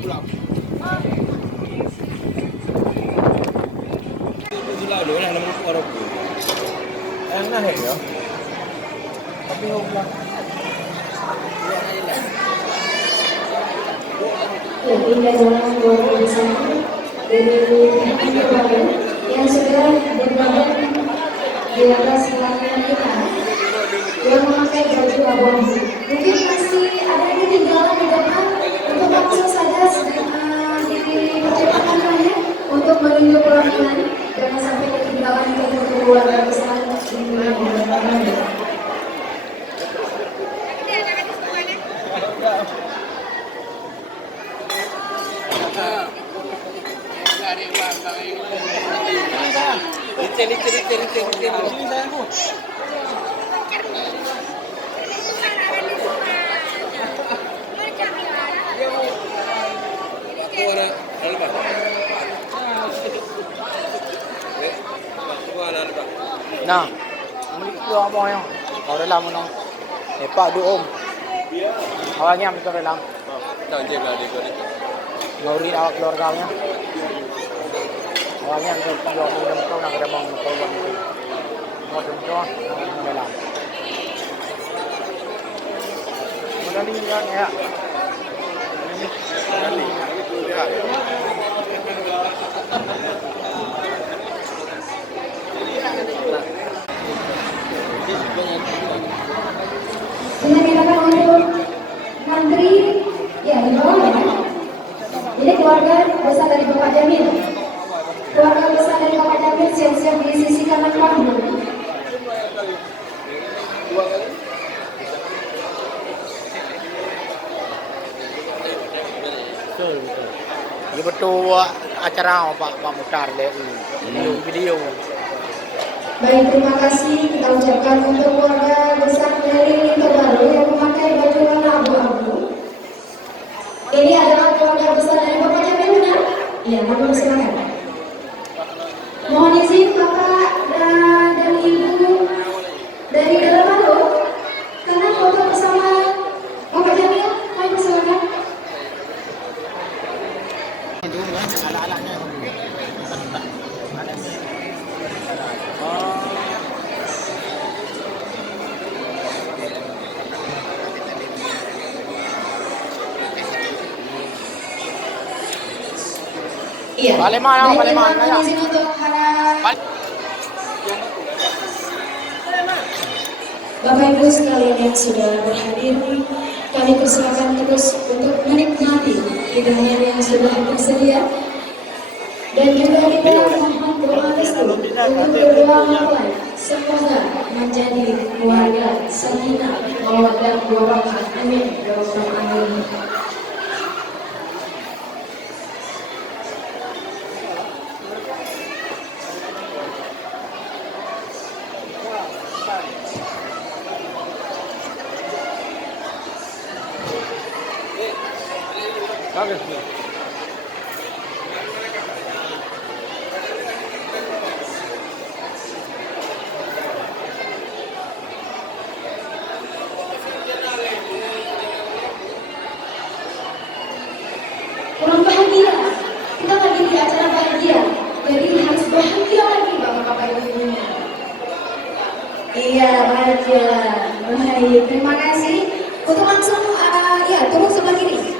pulang. Itu lah dulu yang nemu orang pun. Yang nah ya. Tapi pulang. Ya, hingga dalam luar biasa dari yang sudah berbadan di atas langit kita yang memakai baju abu-abu. Mungkin masih ada yang ketinggalan di depan untuk langsung saja dipercepat ya untuk menuju pelaminan. Jangan sampai ketinggalan untuk keluarga besar ini. Nah, beli dua mo yung kau dalam nong Pak Duom. Awalnya itu dalam. Nguri awak keluarganya. Awalnya itu dua bulan kau nak ada bang kau bang. Mau contoh dalam. Modalin kan ya. Modalin itu dia. Dilakukan untuk ngantri ya di bawah ya. Ini keluarga besar dari Bapak Jamil. Keluarga besar dari Bapak Jamil siap-siap di sisi kanan panggung. Ya betul acara Pak Mukhtar video. Baik, terima kasih kita ucapkan untuk keluarga besar dari Terbaru yang memakai baju warna abu-abu. Ini adalah keluarga besar dari Bapak Jamil, benar? Iya, kami silakan. Mohon izin Bapak dan Ibu dari Terbaru, karena foto bersama Bapak Jamil, kami persilakan. Itu anak-anaknya. Iya. Balik mana? Izin untuk Bapak Ibu sekalian yang sudah berhadir, kami persilakan terus untuk menikmati hidangan yang sudah tersedia. Dan juga kita mohon doa restu untuk berdoa mempelai semoga menjadi keluarga sakinah mawaddah warahmah. Amin ya rabbal alamin. Bagus. Kurang bahagia, kita lagi di acara bahagia, jadi harus bahagia lagi Bapak Ibu-nya. Iya, bahagia. Baik, terima kasih. Untuk langsung ya turun sebelah kiri.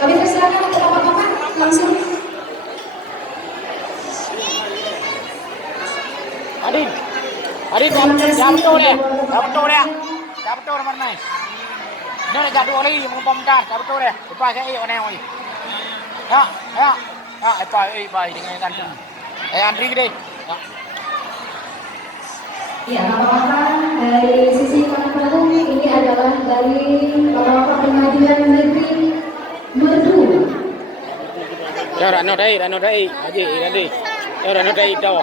Kami persilakan untuk Bapak-bapak langsung. Adin, jam betul deh. Jam betul mana? Ini ada jadwal lagi mau pemerintah, jam betul deh. Lepas saya orang yang lagi. Ya, apa dengan antri. Antri gede. Ya, Bapak-bapak dari sisi kanan panggung ini adalah dari Bapak-bapak Pengadilan Negeri Merdu. Ya, rano dai, Haji, nanti. Ya, rano dai tahu.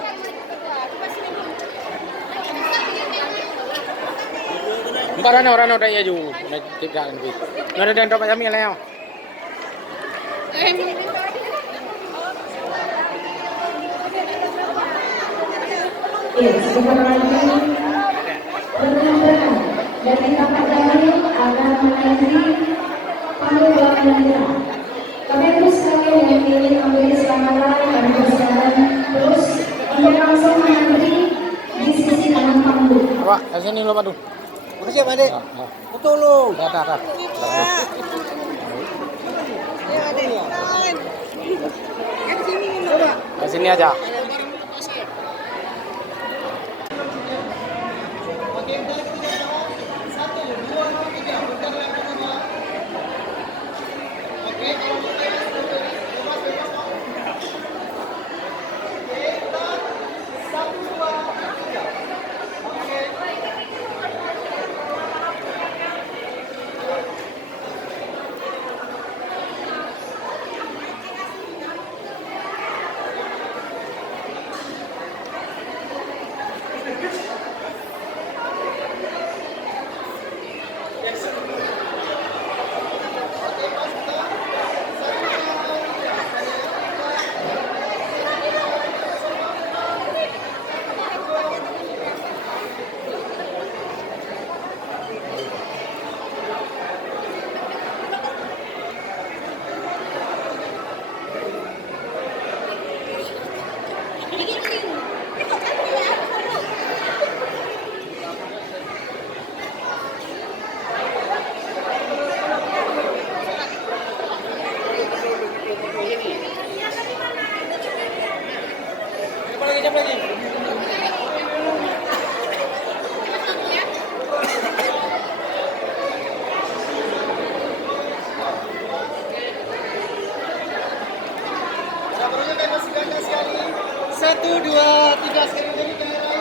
Rano dai aja, nak kita nanti. Nada dan dapat kami lah. Iya, sebentar lagi benar-benar dari Bapak Jamil akan menaiki panggung belakang. ingin memberi selamat kami persilakan terus untuk langsung mengantri di sisi kanan panggung. Pak, ke sini lo Pak. Udah siap adik? Betul lo. Dah. Ke sini aja. Siapa lagi? Kabarnya kayak masih ganda sekali. 1, 2, 3 sekali lagi ke arah.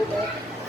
dulu.